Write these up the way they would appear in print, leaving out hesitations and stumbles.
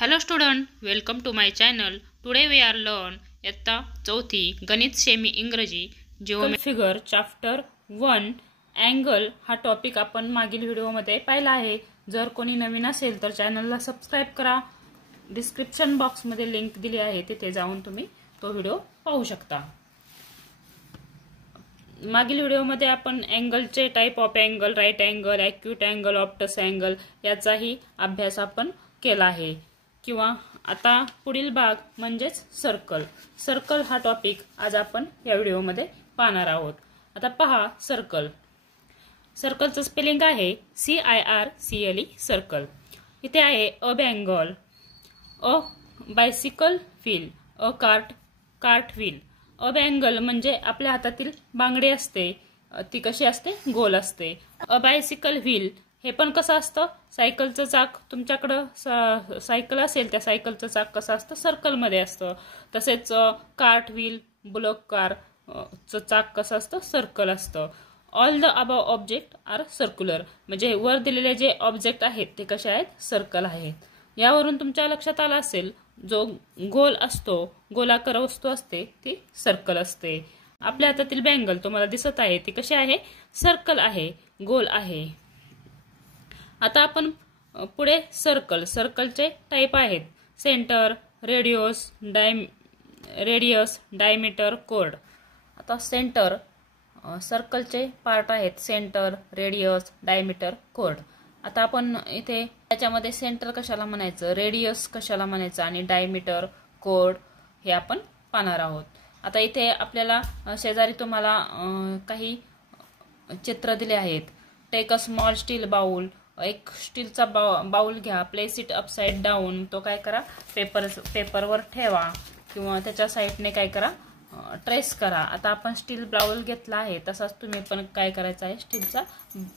Hello student, welcome to my channel. Today we are learn इयत्ता चौथी गणित semi इंग्रजी जिओमेट्री फिगर चॅप्टर 1 अँगल हा टॉपिक आपण मागील व्हिडिओ मध्ये पाहिला आहे. जर कोणी नवीन असेल तर चॅनलला सबस्क्राइब करा. डिस्क्रिप्शन बॉक्स मध्ये लिंक दिली आहे, तिथे जाऊन तुम्ही तो व्हिडिओ पाहू शकता. मागील व्हिडिओमध्ये आपण अँगलचे type of angle, right angle, acute angle, obtuse angle याचाही अभ्यास आपण केला आहे. किंवा आता पुढील भाग म्हणजेच सर्कल. सर्कल हा टॉपिक आज आपण या व्हिडिओमध्ये पाहणार आहोत. आता पहा सर्कल. सर्कलचं स्पेलिंग आहे CIRCLE सर्कल. इथे आहे a bangle, a bicycle wheel, a cart wheel. A bangle म्हणजे आपल्या हातातील बांगडी असते, ती कशी असते, गोल असते. अ बायसिकल व्हील हे पण कसं असतं, सायकलचं चाक. तुमच्याकडं सायकल असेल, त्या सायकलचं चाक कसं असतं, सर्कलमध्ये असतं. तसेच कार्ट व्हील, बुलॉक कार चं चाक कसं असतं, सर्कल असतं. All the above object are circular म्हणजे वर दिलेले जे ऑब्जेक्ट आहेत ते कसे आहेत, सर्कल आहेत. यावरून तुमच्या लक्षात आलं असेल, जो गोल असतो, गोलाकार वस्तू असते ती सर्कल असते. आपल्या हातातील बँगल तुम्हाला दिसत आहे, ती कशी आहे, सर्कल आहे, गोल आहे. आता आपण पुढे सर्कलचे टाइप आहेत सेंटर, रेडियस, डायमीटर, कोर्ड. आता सेंटर सर्कलचे पार्ट आहेत, सेंटर, रेडियस, डायमीटर, कोर्ड. आता आपण इथे त्याच्यामध्ये सेंटर कशाला म्हणायचं, रेडियस कशाला म्हणायचं आणि डायमीटर, कोर्ड हे आपण पाहणार आहोत. आता इथे आपल्याला शेजारी तुम्हाला काही चित्र दिले आहेत. Take a small steel bowl, एक स्टीलचा बाउल घ्या, प्लेस इट अपसाइड डाऊन. तो काय करा, पेपरवर ठेवा किंवा त्याच्या साईडने काय करा, ट्रेस करा. आता आपण स्टील बाउल घेतला आहे, तसाच तुम्ही पण काय करायचं आहे, स्टीलचा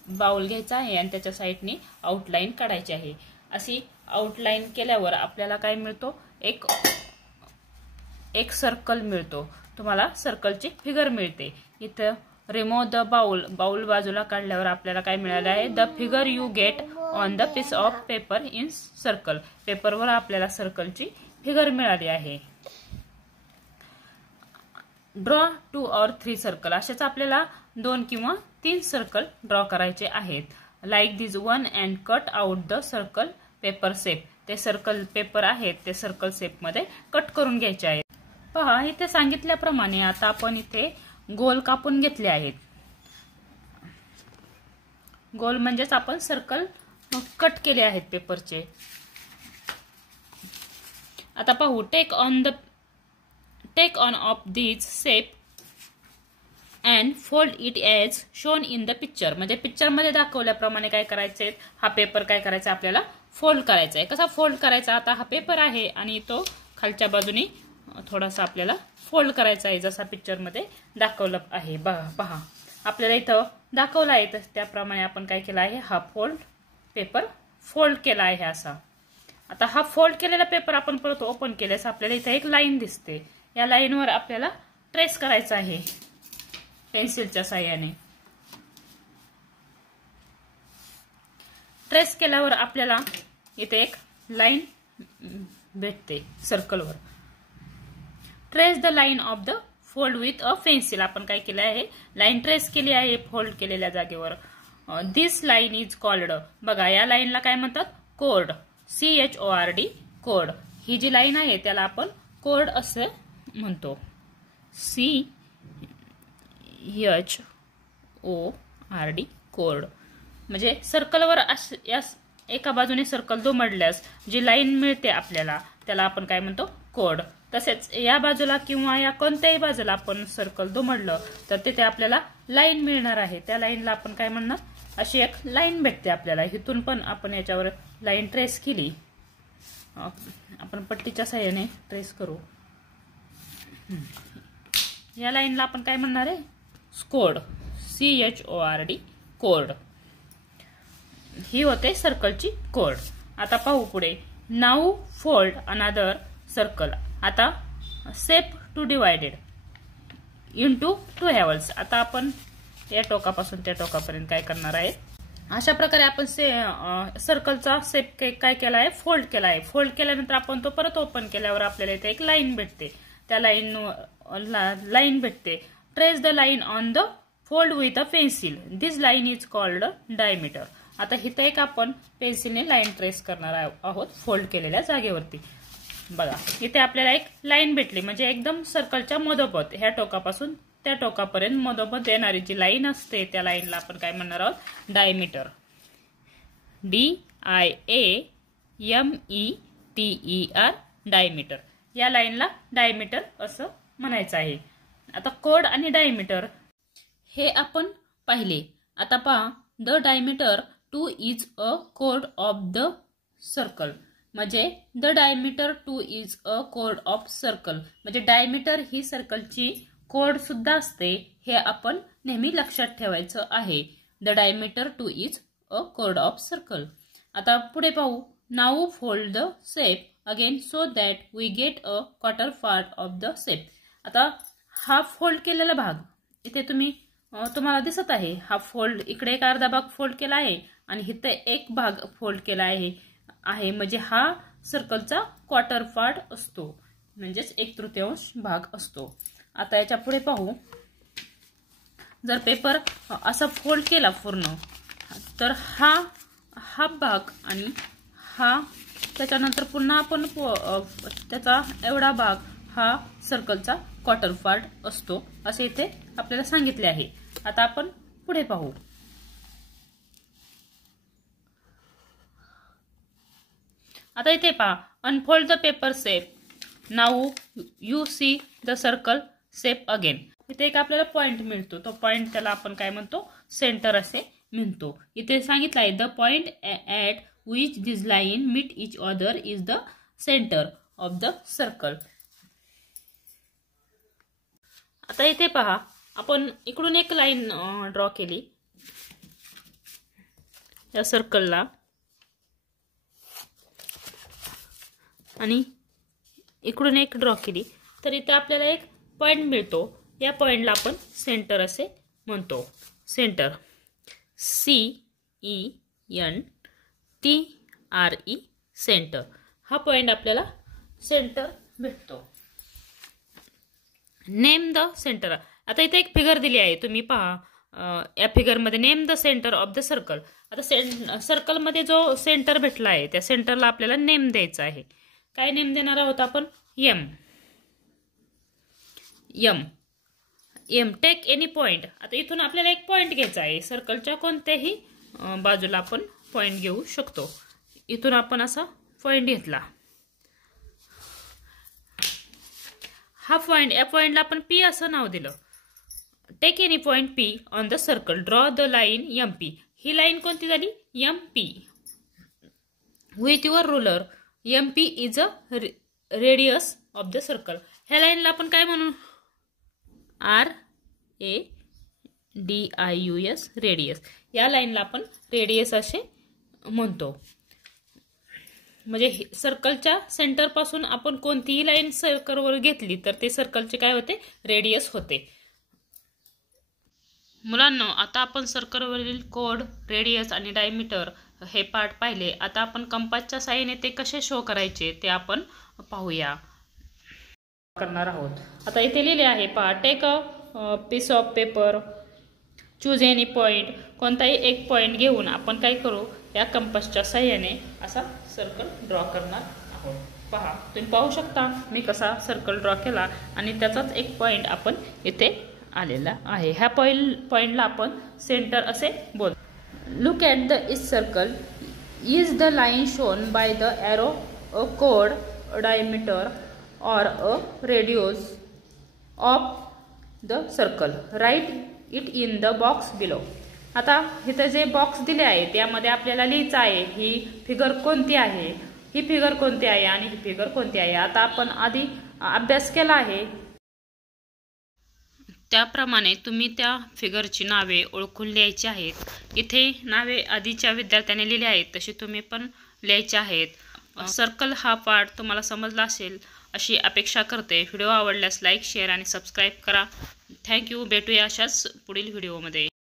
बाउल घ्यायचा आहे आणि त्याच्या साईडने आउटलाईन काढायची आहे. अशी आउटलाईन केल्यावर आपल्याला काय मिळतो, एक सर्कल मिळतो. तुम्हाला सर्कलची फिगर मिळते. इथं रिमूव्ह द बाउल बाजूला काढल्यावर आपल्याला काय मिळालं आहे, the figure you get on the piece of paper in circle. पेपरवर आपल्याला सर्कलची फिगर मिळाली आहे. Draw 2 or 3 circle. असेच आपल्याला 2 किंवा 3 सर्कल ड्रॉ करायचे आहेत. Like this one and cut out the circle paper shape. ते सर्कल पेपर आहेत, ते सर्कल शेप मध्ये कट करून घ्यायचे आहेत. पहा, इथे सांगितल्याप्रमाणे आता आपण इथे गोल कापून घेतले आहेत. गोल म्हणजेच आपण सर्कल कट केले आहेत पेपरचे. आता पाहू, take on of these shape and fold it as shown in the picture. म्हणजे पिक्चर मध्ये दाखवल्याप्रमाणे काय करायचे, हा पेपर काय करायचा, आपल्याला फोल्ड करायचा आहे. कसा फोल्ड करायचा, आता हा पेपर आहे आणि तो खालच्या बाजूने थोडासा आपल्याला फोल्ड करायचा आहे, जसा पिक्चर मध्ये दाखवलं आहे. पहा, आपल्याला इथं दाखवलं आहे त्याप्रमाणे आपण काय केलं आहे, हा पेपर फोल्ड केला आहे असा. आता हा फोल्ड केलेला पेपर आपण परत ओपन केल्यास आपल्याला इथे एक लाईन दिसते. या लाईनवर आपल्याला ट्रेस करायचा आहे पेन्सिलच्या साहाय्याने. ट्रेस केल्यावर आपल्याला इथे एक लाईन भेटते सर्कलवर. Trace the line of the fold with a pencil. आपण काय केलं आहे, लाईन ट्रेस केली आहे फोल्ड केलेल्या जागेवर. दिस लाईन इज कॉल्ड. बघा, या लाईनला काय म्हणतात, कोर्ड. CHORD, code. ही जी लाईन आहे त्याला आपण कोर्ड असे म्हणतो. CHORD, code. म्हणजे सर्कलवर एका बाजूने सर्कल दुमडल्यास जी लाईन मिळते आपल्याला, त्याला आपण काय म्हणतो, कोर्ड. तसेच या बाजूला किंवा या कोणत्याही बाजूला आपण सर्कल दुमडलं तर तिथे आपल्याला लाईन मिळणार आहे. त्या लाईनला आपण काय म्हणणार, अशी एक लाईन भेटते आपल्याला. इथून पण आपण याच्यावर लाईन ट्रेस केली, आपण पट्टीच्या साहाय्याने ट्रेस करू. या लाईनला आपण काय म्हणणार आहे, कोर्ड. CHORD, code. ही होते सर्कलची कोर्ड. आता पाहू पुढे. Now fold another circle. आता shape two divided into 2 Havells. आता आपण या टोकापासून त्या टोकापर्यंत काय करणार आहे, अशा प्रकारे आपण सर्कलचा शेप काय केला आहे, फोल्ड केला आहे. फोल्ड केल्यानंतर आपण तो परत ओपन केल्यावर आपल्याला इथे एक लाईन भेटते. त्या लाईन भेटते. Trace the line on the fold with a pencil. This line is called diameter. आता इथे एक आपण पेन्सिलने लाईन ट्रेस करणार आहोत फोल्ड केलेल्या जागेवरती. बघा इथे आपल्याला एक लाईन भेटली, म्हणजे एकदम सर्कलच्या मधोमध ह्या टोकापासून त्या टोकापर्यंत मधोमध येणारी जी लाईन असते त्या लाईनला आपण काय म्हणणार आहोत, डायमीटर. DIAMETER diameter. या लाईनला डायमीटर असं म्हणायचं आहे. आता कोड आणि डायमीटर हे आपण पाहिले. आता पहा, द डायमीटर 2 इज अ कोड ऑफ द सर्कल. म्हणजे द डायमीटर 2 इज अ कोड ऑफ सर्कल, म्हणजे डायमीटर ही सर्कलची कोड सुद्धा असते. हे आपण नेहमी लक्षात ठेवायचं आहे. द डायमीटर 2 इज अ कोड ऑफ सर्कल. आता पुढे पाहू. Now fold the shape again so that we get a quarter part of the shape. आता हा फोल्ड केलेला भाग इथे तुम्हाला दिसत आहे. हा फोल्ड इकडे एक अर्धा भाग फोल्ड केला आहे आणि इथे एक भाग फोल्ड केला आहे म्हणजे हा सर्कलचा क्वार्टर पार्ट असतो, म्हणजेच 1/3 भाग असतो. आता याच्या पुढे पाहू. जर पेपर असा फोल्ड केला पूर्ण तर हा भाग आणि हा त्याच्यानंतर पुन्हा आपण त्याचा एवढा भाग हा सर्कलचा क्वार्टर पार्ट असतो असे इथे आपल्याला सांगितले आहे. आता आपण पुढे पाहू. आता इथे पहा, unfold the paper shape. Now you see the circle shape again. इथे एक आपल्याला पॉइंट मिळतो. तो पॉइंट त्याला आपण काय म्हणतो, सेंटर असे म्हणतो. इथे सांगितलं आहे the point at which this line meet each other is the centre of the circle. आता इथे पहा, आपण इकडून एक लाईन ड्रॉ केली या सर्कलला आणि इकडून एक ड्रॉ केली तर इथे आपल्याला एक पॉइंट मिळतो. या पॉइंटला आपण सेंटर असे म्हणतो. Centre CENTRE centre. हा पॉइंट आपल्याला सेंटर भेटतो. Name the centre. आता इथे एक फिगर दिली आहे, तुम्ही पहा. या फिगरमध्ये name the centre of the circle. आता सर्कलमध्ये जो सेंटर भेटला आहे त्या सेंटरला आपल्याला नेम द्यायचा आहे. काय नेम देणार आहोत आपण, एम. Take any point. आता इथून आपल्याला एक पॉइंट घ्यायचा आहे. सर्कलच्या कोणत्याही बाजूला आपण पॉइंट घेऊ शकतो. इथून आपण असा पॉइंट घेतला. हा पॉइंट, या पॉइंटला आपण पी असं नाव दिलं. Take any point P on the circle. Draw the line MP. ही लाईन कोणती झाली, MP. With your ruler. MP is a radius of the circle. ह्या लाईनला आपण काय म्हणू, RADIUS रेडियस. या लाईनला आपण रेडियस असे म्हणतो. म्हणजे सर्कलच्या सेंटर पासून आपण कोणतीही लाईन सर्कलवर घेतली तर ते सर्कलचे काय होते, रेडियस होते. मुलांनो, आता आपण सर्कलवरील कोड, रेडियस आणि डायमीटर हे पार्ट पाहिले. आता आपण कंपासच्या साहाय्याने ते कसे शो करायचे ते आपण पाहूया करणार आहोत. आता इथे लिहिले आहे पहा, take a piece of paper, choose any point. कोणताही एक पॉइंट घेऊन आपण काय करू, या कंपासच्या साहाय्याने असा सर्कल ड्रॉ करणार आहोत. पहा, तुम्ही पाहू शकता मी कसा सर्कल ड्रॉ केला आणि त्याचाच एक पॉइंट आपण इथे आलेला आहे. ह्या पॉइंटला आपण सेंटर असे बोलतो. Look at the each circle. Is the line shown by the arrow a code, diameter or a radius of the circle. Write it in the box below. आता इथे जे बॉक्स दिले आहे त्यामध्ये आपल्याला लिहायचं आहे ही फिगर कोणती आहे, ही फिगर कोणती आहे आणि ही फिगर कोणती आहे. आता आपण आधी अभ्यास केला आहे त्याप्रमाणे तुम्ही त्या फिगरची नावे ओळखून लिहायची आहेत. इथे नावे आधीच्या विद्यार्थ्यांनी लिहिली आहेत तशी तुम्ही पण लिहायची आहेत. सर्कल हा पार्ट तुम्हाला समजला असेल अशी अपेक्षा करते. व्हिडिओ आवडल्यास लाईक, शेअर आणि सबस्क्राईब करा. थँक्यू. भेटूया अशाच पुढील व्हिडिओमध्ये.